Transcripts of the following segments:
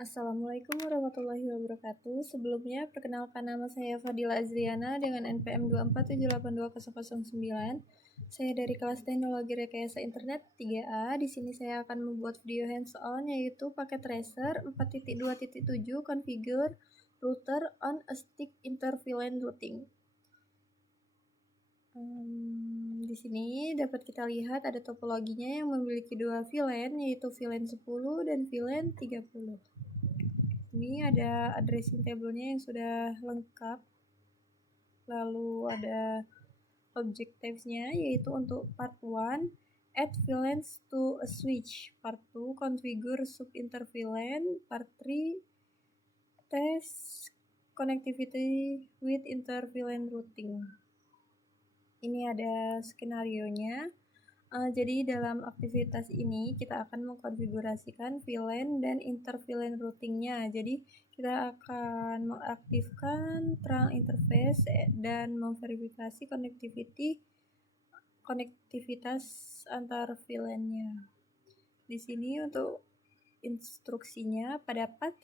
Assalamualaikum warahmatullahi wabarakatuh. Sebelumnya, perkenalkan nama saya Fadila Azriana dengan NPM 247820009. Saya dari kelas Teknologi Rekayasa Internet 3A. Di sini saya akan membuat video hands-on yaitu pakai tracer 4.2.7 configure router on a stick inter-VLAN routing. Di sini dapat kita lihat ada topologinya yang memiliki dua VLAN yaitu VLAN 10 dan VLAN 30. Ini ada addressing table-nya yang sudah lengkap. Lalu ada objectives-nya yaitu untuk part 1 add VLANs to a switch, part 2 configure sub inter VLAN, part 3 test connectivity with inter VLAN routing. Ini ada skenario-nya. Jadi dalam aktivitas ini kita akan mengkonfigurasikan VLAN dan inter-VLAN routing-nya. Jadi kita akan mengaktifkan trunk interface dan memverifikasi konektivitas antar VLAN-nya. Di sini untuk instruksinya pada part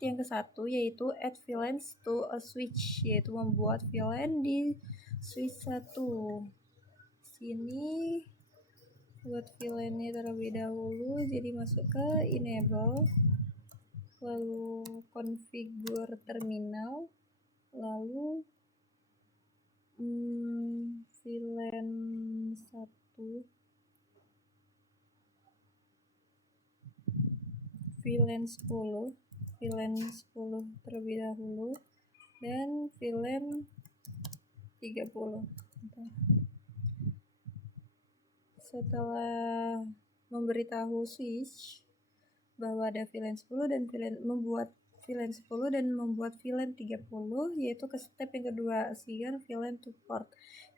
yang ke-1 yaitu add VLANs to a switch, yaitu membuat VLAN di switch 1. Sini buat VLAN-nya terlebih dahulu, jadi masuk ke enable, lalu configure terminal, lalu VLAN 1, VLAN 10 terlebih dahulu, dan VLAN 30. Setelah memberitahu switch bahwa ada VLAN 10 dan membuat VLAN 10 dan membuat VLAN 30, yaitu ke step yang kedua, assign VLAN to port,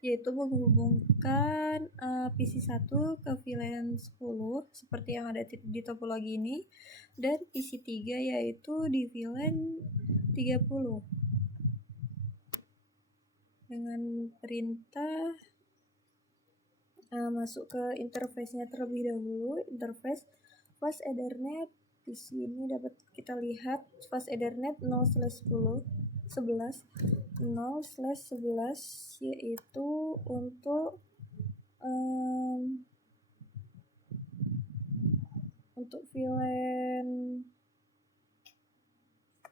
yaitu menghubungkan PC1 ke VLAN 10 seperti yang ada di topologi ini, dan PC3 yaitu di VLAN 30 dengan perintah masuk ke interface-nya terlebih dahulu. Interface fast Ethernet, di sini dapat kita lihat fast Ethernet 0/11 yaitu untuk VLAN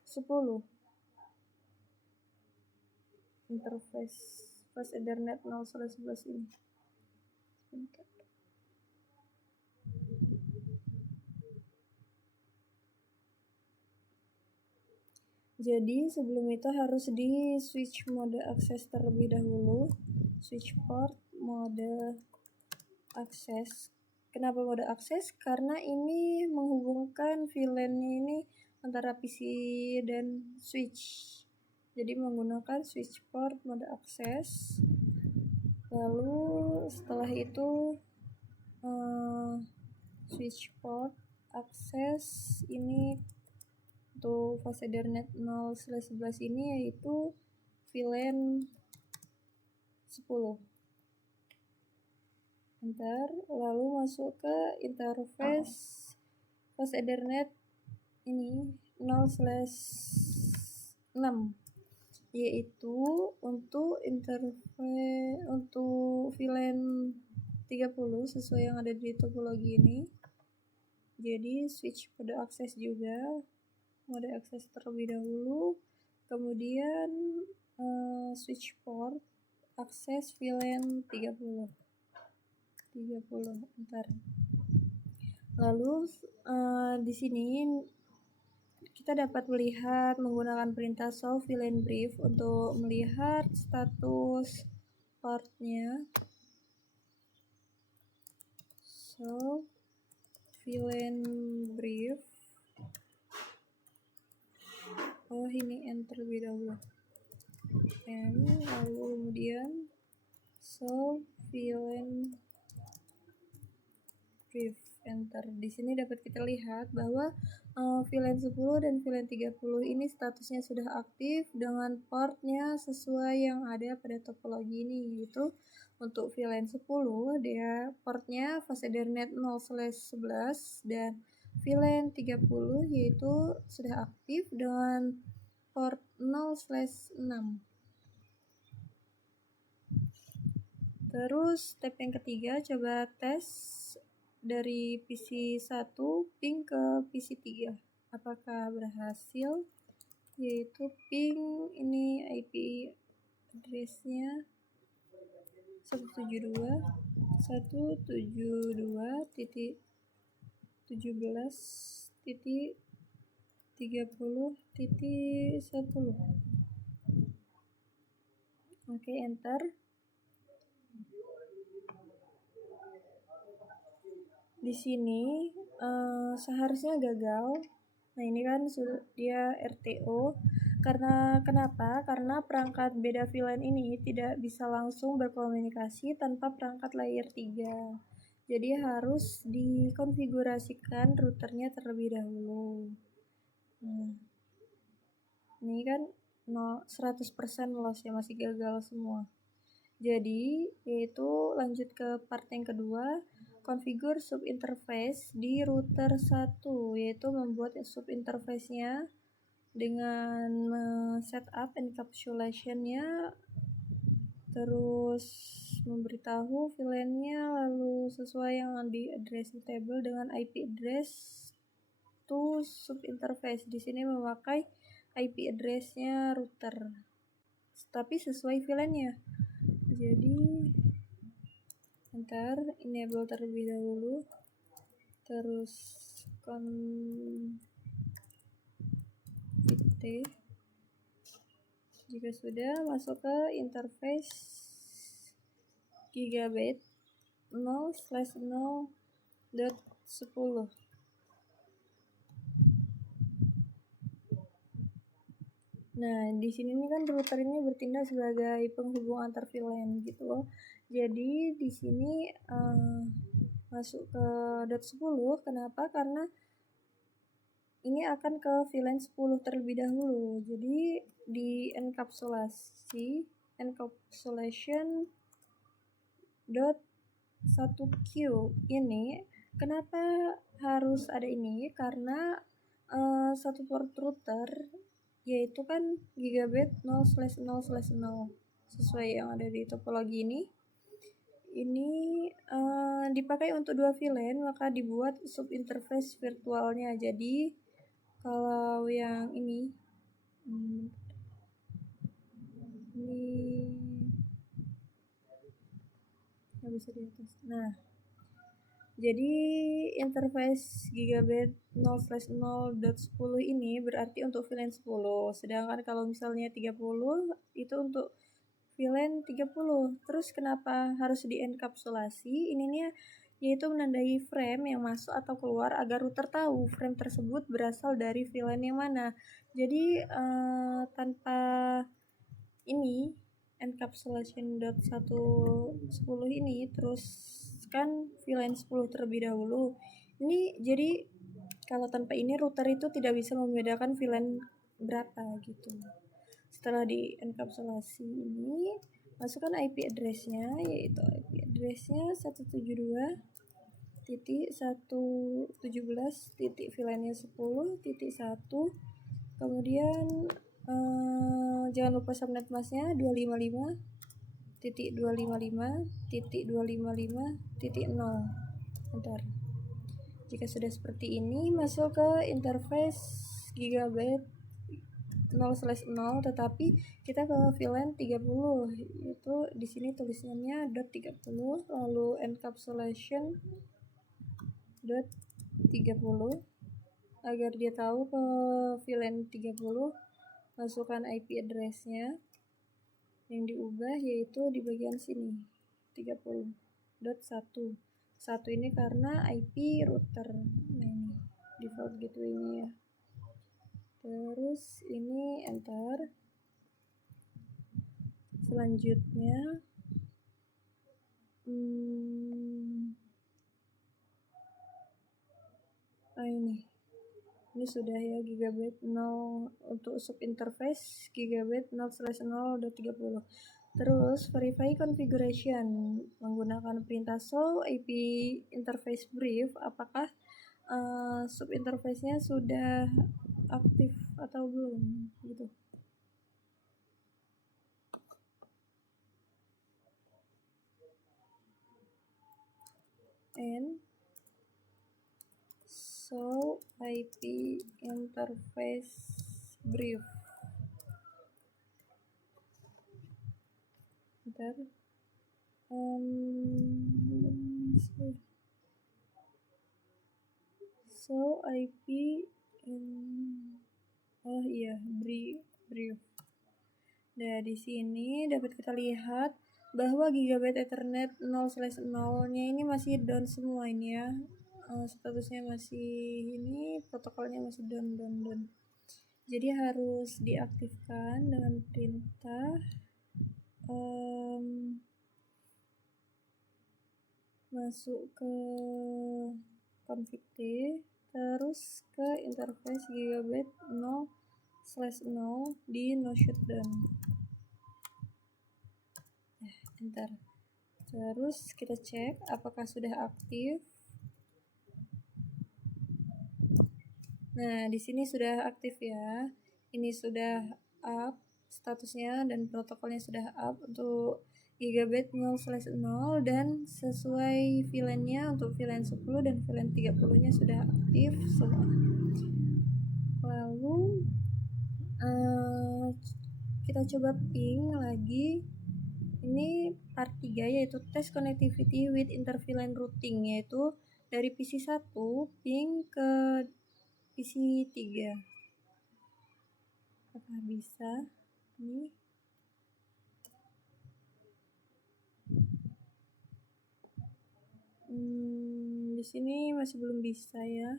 10. Interface fast Ethernet 0/11 ini. Sebentar. Jadi sebelum itu harus di switch mode akses terlebih dahulu. Switch port mode akses. Kenapa mode akses? Karena ini menghubungkan VLAN-nya ini antara PC dan switch. Jadi menggunakan switch port mode akses. Lalu setelah itu switch port akses ini untuk fast Ethernet 0/11 ini yaitu VLAN 10. Enter, lalu masuk ke interface fast Ethernet ini 0/6, yaitu untuk VLAN 30 sesuai yang ada di topologi ini. Jadi switch mode akses juga, mode akses terlebih dahulu, kemudian switch port akses VLAN 30. Ntar. Lalu di sini kita dapat melihat menggunakan perintah solve VLAN brief untuk melihat status partnya. Solve VLAN brief. Oh, ini enter terlebih dahulu. Lalu kemudian solve VLAN brief, enter. Di sini dapat kita lihat bahwa VLAN 10 dan VLAN 30 ini statusnya sudah aktif dengan portnya sesuai yang ada pada topologi ini, yaitu untuk VLAN 10 dia portnya fast Ethernet 0/11 dan VLAN 30 yaitu sudah aktif dengan port 0/6. Terus step yang ketiga, coba tes dari PC 1 ping ke PC 3. Apakah berhasil? Yaitu ping ini IP address-nya 172.17.30.10. Oke, enter. Di sini seharusnya gagal. Nah, ini kan dia RTO. Kenapa? Karena perangkat beda VLAN ini tidak bisa langsung berkomunikasi tanpa perangkat layer 3. Jadi harus dikonfigurasikan routernya terlebih dahulu. Nah, ini kan 100% loss ya, masih gagal semua. Jadi, yaitu lanjut ke part yang kedua, configure subinterface di router 1, yaitu membuat subinterface-nya dengan setup encapsulation-nya, terus memberitahu VLAN-nya, lalu sesuai yang di addressing table dengan IP address to subinterface. Di sini memakai IP address-nya router, tapi sesuai VLAN-nya. Jadi enter, enable terlebih dahulu, terus config. Jika sudah, masuk ke interface gigabit 0/0.10. Nah, di sini nih kan router ini bertindak sebagai penghubung antar VLAN gitu loh. Jadi di sini masuk ke .10. Kenapa? Karena ini akan ke VLAN 10 terlebih dahulu. Jadi di encapsulation .1Q ini, kenapa harus ada ini? Karena satu port router yaitu kan gigabit 0/0/0 sesuai yang ada di topologi ini dipakai untuk dua VLAN, maka dibuat subinterface virtualnya. Jadi kalau yang ini nggak bisa di atas. Nah, jadi interface gigabit 0/0.10 ini berarti untuk VLAN 10, sedangkan kalau misalnya 30 itu untuk VLAN 30. Terus kenapa harus dienkapsulasi? Ininya yaitu menandai frame yang masuk atau keluar agar router tahu frame tersebut berasal dari VLAN yang mana. Jadi tanpa ini encapsulation .110 ini, terus kan VLAN 10 terlebih dahulu. Ini jadi kalau tanpa ini router itu tidak bisa membedakan VLAN berapa gitu. Setelah di encapsulasi ini, masukkan IP address-nya, yaitu IP address-nya 172.117. VLAN-nya 10.1. Kemudian jangan lupa subnet mask-nya 255.255.255.0. Bentar. Jika sudah seperti ini, masuk ke interface gigabit 0/0, tetapi kita ke VLAN 30, itu di sini tulisannya .30, lalu encapsulation .30 agar dia tahu ke VLAN 30. Masukkan IP address-nya yang diubah, yaitu di bagian sini 30.1. 1 ini karena IP router. Nah, ini default gitu ini ya. Terus ini enter. Selanjutnya ini sudah ya, gigabit 0 untuk subinterface gigabit 0/0.30. Terus verify configuration menggunakan perintah show IP interface brief, apakah sub interface-nya sudah aktif atau belum gitu. And show IP interface brief. Bentar. So IP brief. Nah, di sini dapat kita lihat bahwa gigabit Ethernet 0/0-nya ini masih down semua ini ya. Statusnya masih ini, protokolnya masih down. Jadi harus diaktifkan dengan perintah masuk ke config T, terus ke interface gigabit 0/0 di no shutdown. Enter. Terus kita cek apakah sudah aktif. Nah, di sini sudah aktif ya. Ini sudah up statusnya dan protokolnya sudah up untuk gigabit 0/0 dan sesuai VLAN-nya untuk VLAN 10 dan VLAN 30-nya sudah aktif semua. Lalu kita coba ping lagi. Ini part 3 yaitu test connectivity with inter-VLAN routing, yaitu dari PC 1 ping ke PC 3. Apakah bisa? Ini di sini masih belum bisa ya.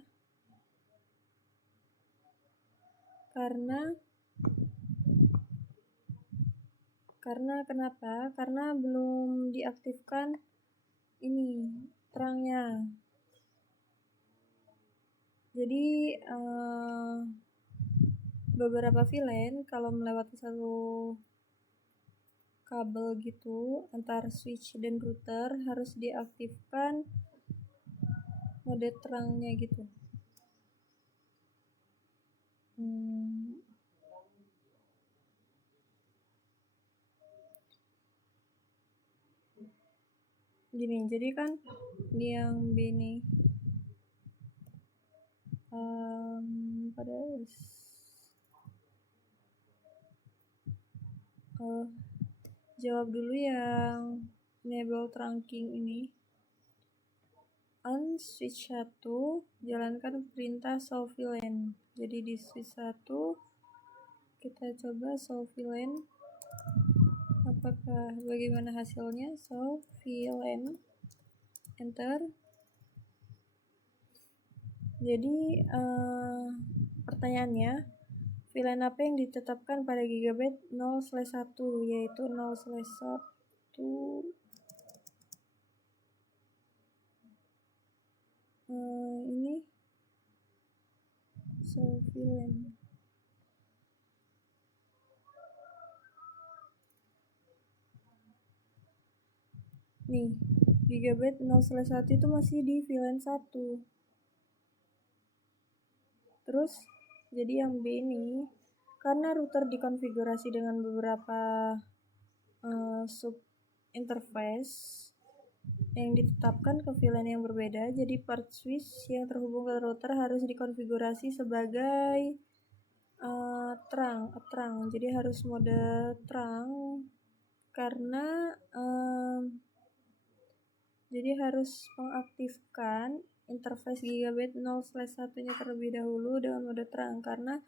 Karena kenapa? Karena belum diaktifkan ini terangnya. Jadi beberapa VLAN kalau melewati satu kabel gitu antar switch dan router harus diaktifkan mode terangnya gitu. Gini, jadi kan di yang B ini jawab dulu yang enable trunking ini. On switch 1 jalankan perintah show VLAN. Jadi di switch 1 kita coba show VLAN. Apakah bagaimana hasilnya? Show VLAN, enter. Jadi pertanyaannya, VLAN apa yang ditetapkan pada gigabit 0/1, yaitu 0/1 ini show VLAN. Nih, gigabit 0/1 itu masih di VLAN 1. Terus, jadi yang B ini, karena router dikonfigurasi dengan beberapa sub interface yang ditetapkan ke VLAN yang berbeda, jadi part switch yang terhubung ke router harus dikonfigurasi sebagai terang. Jadi harus mode terang karena jadi harus mengaktifkan interface gigabit 0/1-nya terlebih dahulu dengan mode terang karena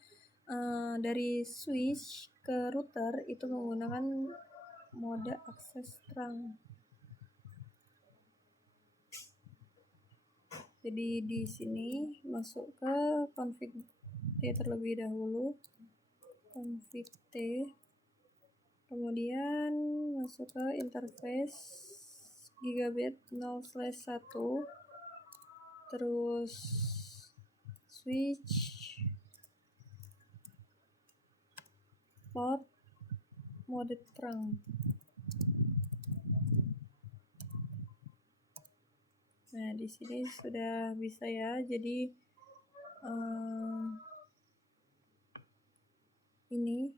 dari switch ke router itu menggunakan mode akses terang. Jadi di sini masuk ke config T terlebih dahulu, config T, kemudian masuk ke interface gigabit 0/1, terus switch port mode terang. Nah, di sini sudah bisa ya. Jadi ini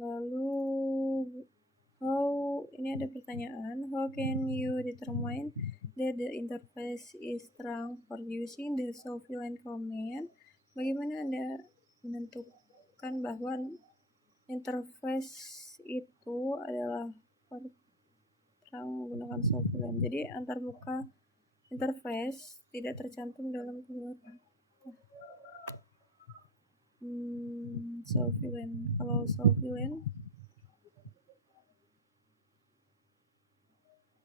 lalu ini ada pertanyaan, how can you determine that the interface is strong for using the show VLAN command? Bagaimana Anda menentukan bahwa interface itu adalah terang menggunakan show VLAN? Jadi antarmuka interface tidak tercantum dalam keluaran. Show VLAN. Kalau show VLAN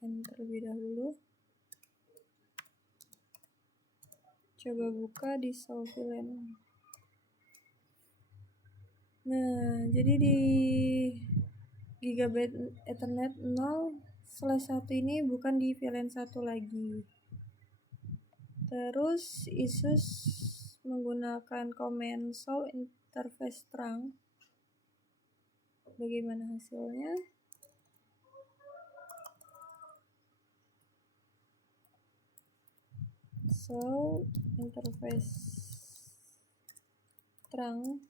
terlebih dahulu, coba buka di show VLAN. Nah, jadi di Gigabit Ethernet 0/1 ini bukan di VLAN 1 lagi. Terus Asus menggunakan command show interface strong. Bagaimana hasilnya? Show interface strong.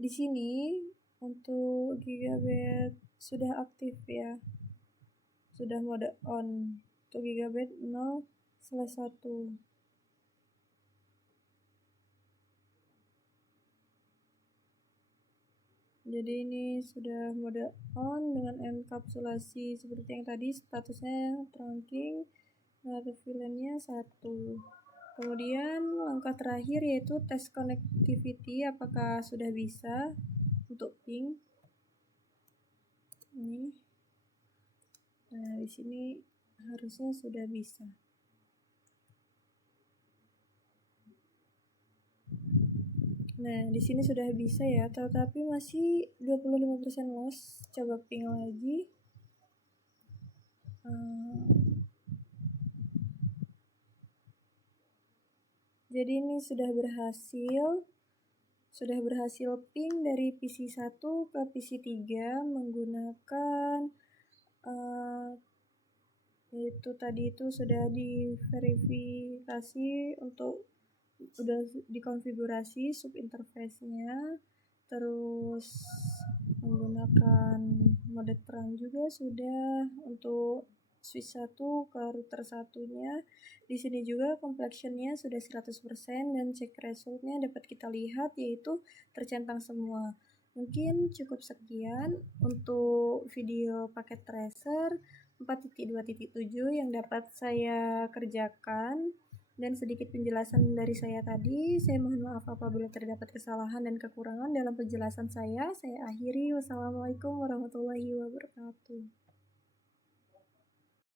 Di sini untuk gigabit sudah aktif ya, sudah mode on untuk gigabit 0/1. Jadi ini sudah mode on dengan enkapsulasi seperti yang tadi, statusnya trunking, VLAN-nya 1. Kemudian langkah terakhir yaitu tes connectivity, apakah sudah bisa untuk ping. Ini. Nah, di sini harusnya sudah bisa. Nah, di sini sudah bisa ya, tetapi masih 25% loss. Coba ping lagi. Jadi ini sudah berhasil ping dari PC 1 ke PC 3 menggunakan itu tadi itu sudah diverifikasi untuk udah dikonfigurasi subinterface-nya, terus menggunakan mode terang juga sudah untuk switch 1 ke router satunya. Di sini juga completion-nya sudah 100% dan check result-nya dapat kita lihat yaitu tercentang semua. Mungkin cukup sekian untuk video paket tracer 4.2.7 yang dapat saya kerjakan. Dan sedikit penjelasan dari saya tadi. Saya mohon maaf apabila terdapat kesalahan dan kekurangan dalam penjelasan saya. Saya akhiri. Wassalamualaikum warahmatullahi wabarakatuh.